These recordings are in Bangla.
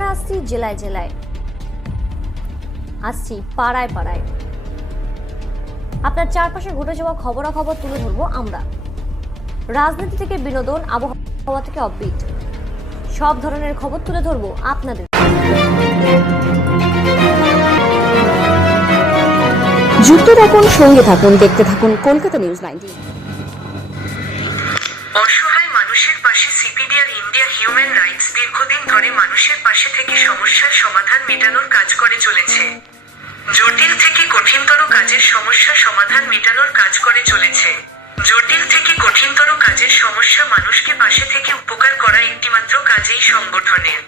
আমরা আসছি জেলায় জেলায়, আসছি পাড়ায় পাড়ায়। আপনার চারপাশে ঘটে যাওয়া খবরাখবর তুলে ধরবো আমরা। রাজনীতি থেকে বিনোদন, আবহাওয়া থেকে অফবিট, সব ধরনের খবর তুলে ধরবো আপনাদের। যুক্ত থাকুন, সঙ্গে থাকুন, দেখতে থাকুন কলকাতা নিউজ 19। অসহায় মানুষের পাশে সিপিডিআর ইন্ডিয়া হিউম্যান রাইটস দীর্ঘদিন ধরে মানুষের পাশে থেকে সমস্যার সমাধান মেটানোর কাজ করে চলেছে। জটিল থেকে কঠিনতর কাজের সমস্যা সমাধান মেটানোর কাজ করে চলেছে। জটিল থেকে কঠিনতর কাজের সমস্যা মানুষকে পাশে থেকে উপকার করা একটিমাত্র কাজ এই সংগঠনের।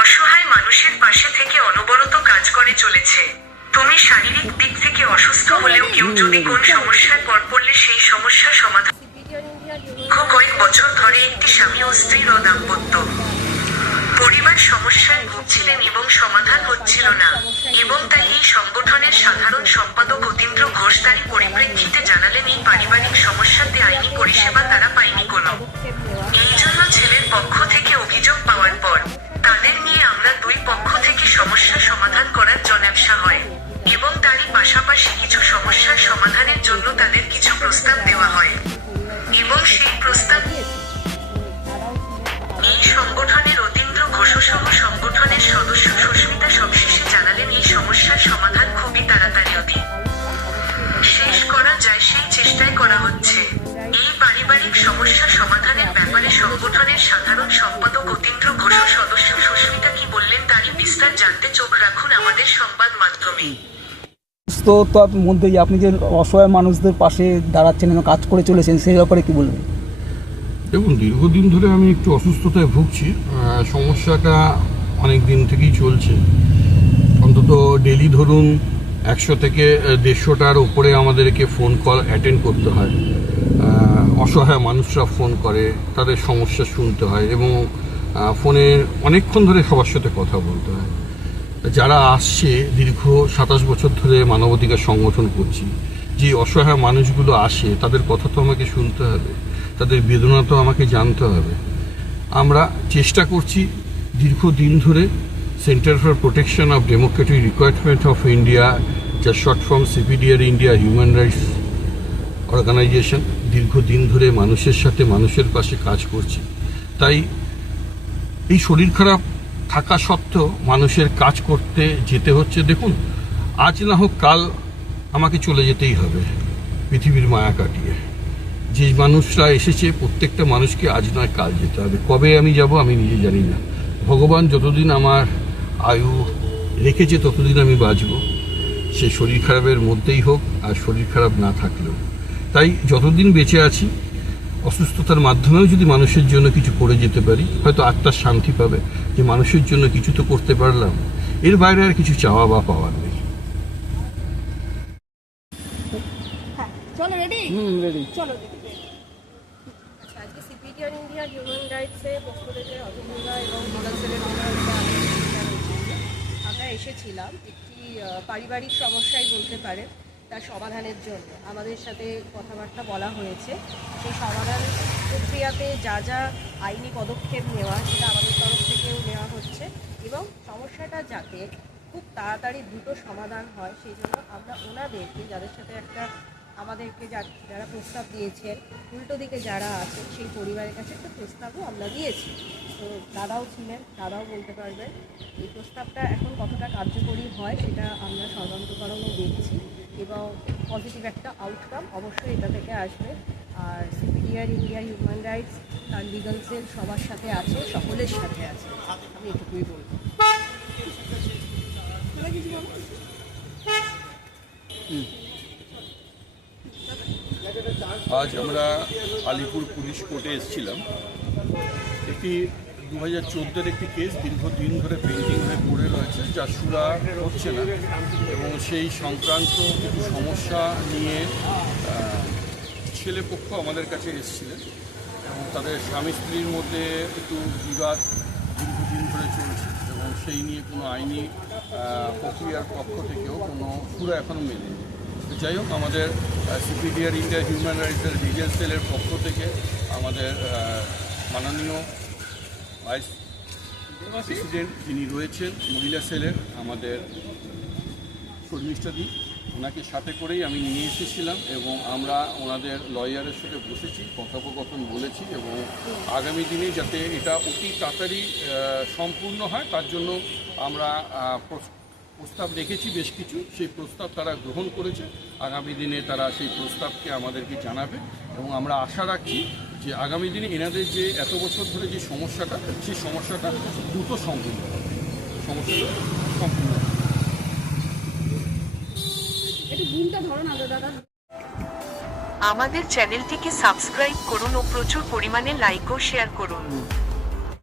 অসহায় মানুষের পাশে থেকে অনবরত কাজ করে চলেছে। তুমি শারীরিক দিক থেকে অসুস্থ হলেও কেউ যদি কোন সমস্যায় পড়লে সেই সমস্যা সমাধান। কয়েক বছর ধরে একটি স্বামী ও স্ত্রীর দাম্পত্য পরিবার সমস্যায় ভুগছিলেন এবং সমাধান হচ্ছিল না, এবং তাই এই সংগঠনের সাধারণ সম্পাদক অতীন্দ্র ঘোষ তারই পরিপ্রেক্ষিতে জানালেন এই পারিবারিক সমস্যাতে আইনি পরিষেবা তারা পায়নি কোনো। এই জন্য ছেলের পক্ষ থেকে অভিযোগ পাওয়ার পর তাদের নিয়ে আমরা দুই পক্ষ থেকে সমস্যা সমাধান করার জনাবসা হয়, এবং তারই পাশাপাশি কিছু সমস্যার সমাধানের জন্য তাদের কিছু প্রস্তাব দেওয়া হয়, এবং সেই প্রস্তাব এই সংগঠনের অতীন্দ্র ঘোষসহ সংগঠনের সদস্য সুস্মিতা সবশেষে জানালেন এই সমস্যার সমাধান খুবই তাড়াতাড়ি শেষ করা যায় সেই চেষ্টায় করা হচ্ছে। এই পারিবারিক সমস্যা সমাধানের ব্যাপারে সংগঠনের সাধারণ সম্পাদক অতীন্দ্র ঘোষ সদস্য সুস্মিতা কি বললেন তারই বিস্তার জানতে চোখ রাখুন আমাদের সংবাদ মাধ্যমে। তো তার মধ্যেই আপনি যে অসহায় মানুষদের পাশে দাঁড়াচ্ছেন এবং কাজ করে চলেছেন সেই ব্যাপারে কি বলবেন? দেখুন, দীর্ঘদিন ধরে আমি একটু অসুস্থতায় ভুগছি। সমস্যাটা অনেক দিন থেকেই চলছে। অন্তত ডেলি ধরুন 100 থেকে 150টার উপরে আমাদেরকে ফোন কল অ্যাটেন্ড করতে হয়। অসহায় মানুষরা ফোন করে, তাদের সমস্যা শুনতে হয়, এবং ফোনে অনেকক্ষণ ধরে সবার সাথে কথা বলতে হয়। যারা আসছে, দীর্ঘ 27 বছর ধরে মানবাধিকার সংগঠন করছি, যে অসহায় মানুষগুলো আসে তাদের কথা তো আমাকে শুনতে হবে, তাদের বেদনা তো আমাকে জানতে হবে। আমরা চেষ্টা করছি দীর্ঘদিন ধরে centre for protection of democratic requirement of India, যা short form CPDR India human rights organisation, দীর্ঘদিন ধরে মানুষের সাথে মানুষের পাশে কাজ করছি। তাই এই শরীর খারাপ থাকা সত্ত্বেও মানুষের কাজ করতে যেতে হচ্ছে। দেখুন, আজ না হোক কাল আমাকে চলে যেতেই হবে পৃথিবীর মায়া কাটিয়ে। যে মানুষরা এসেছে প্রত্যেকটা মানুষকে আজ নয় কাল যেতে হবে। কবে আমি যাব আমি নিজে জানি না। ভগবান যতদিন আমার আয়ু রেখেছে ততদিন আমি বাঁচব, সে শরীর খারাপের মধ্যেই হোক আর শরীর খারাপ না থাকলেও। তাই যতদিন বেঁচে আছি, অসুস্থতার মাধ্যমেও যদি মানুষের জন্য কিছু করে যেতে পারি, হয়তো আত্মার শান্তি পাবে যে মানুষের জন্য কিছু তো করতে পারলাম। এর বাইরে আর কিছু চাওয়া বা পাওয়ার নেই। আজকে সিপিডিআর ইন্ডিয়া হিউম্যান রাইটসের পক্ষ থেকে অভিনেতা এবং মোনাসেলের আমরা এসেছিলাম একটি পারিবারিক সমস্যাই বলতে পারে, তার সমাধানের জন্য আমাদের সাথে কথাবার্তা বলা হয়েছে। সেই সমাধান প্রক্রিয়াতে যা যা আইনি পদক্ষেপ নেওয়া সেটা আমাদের তরফ থেকেও নেওয়া হচ্ছে, এবং সমস্যাটা যাতে খুব তাড়াতাড়ি দ্রুত সমাধান হয় সেই জন্য আমরা ওনাদেরকে, যাদের সাথে একটা আমাদেরকে যারা প্রস্তাব দিয়েছেন, উল্টো দিকে যারা আছেন সেই পরিবারের কাছে একটা প্রস্তাবও আমরা দিয়েছি। তো দাদাও ছিলেন, দাদাও বলতে পারবেন এই প্রস্তাবটা এখন কতটা কার্যকরী হয় সেটা আমরা তদন্তকরণও দেখছি, এবং পজিটিভ একটা আউটকাম অবশ্যই এটা থেকে আসবে। আর সিপিডিআর ইন্ডিয়া হিউম্যান রাইটস তার লিগাল সেল সবার সাথে আছে, সকলের সাথে আছে, আমি এটুকুই বলব। আজ আমরা আলিপুর পুলিশ কোর্টে এসেছিলাম। একটি 2014-এর একটি কেস দীর্ঘদিন ধরে পেন্ডিং হয়ে পড়ে রয়েছে, যা সুরা হচ্ছে না, এবং সেই সংক্রান্ত কিছু সমস্যা নিয়ে ছেলেপক্ষ আমাদের কাছে এসেছিলেন, এবং তাদের স্বামী স্ত্রীর মধ্যে একটু বিবাদ দীর্ঘদিন ধরে চলছে, এবং সেই নিয়ে কোনো আইনি প্রক্রিয়ার পক্ষ থেকেও কোনো সুরা এখনও মেলেনি। যাই হোক, আমাদের সিপিডিআর ইন্ডিয়া হিউম্যান রাইটসের লিগ্যাল সেলের পক্ষ থেকে আমাদের মাননীয় ভাইস প্রেসিডেন্ট যিনি রয়েছেন মহিলা সেলের, আমাদের শর্মিষ্ঠাদি, ওনাকে সাথে করেই আমি নিয়ে এসেছিলাম এবং আমরা ওনাদের লয়ারের সাথে বসেছি, কথোপকথন বলেছি এবং আগামী দিনে যাতে এটা অতি তাড়াতাড়ি সম্পূর্ণ হয় তার জন্য আমরা প্রস্তাব রেখেছি বেশ কিছু। সেই প্রস্তাব তারা গ্রহণ করেছে। আগামী দিনে তারা সেই প্রস্তাবকে আমাদেরকে জানাবে এবং আমরা আশা রাখছি যে আগামী দিনে এনাদের যে এত বছর ধরে যে সমস্যাটা, সেই সমস্যাটা দ্রুত সম্পূর্ণ হবে। সমস্যাটা সম্পূর্ণ হবে। আমাদের চ্যানেলটিকে সাবস্ক্রাইব করুন ও প্রচুর পরিমাণে লাইক ও শেয়ার করুন।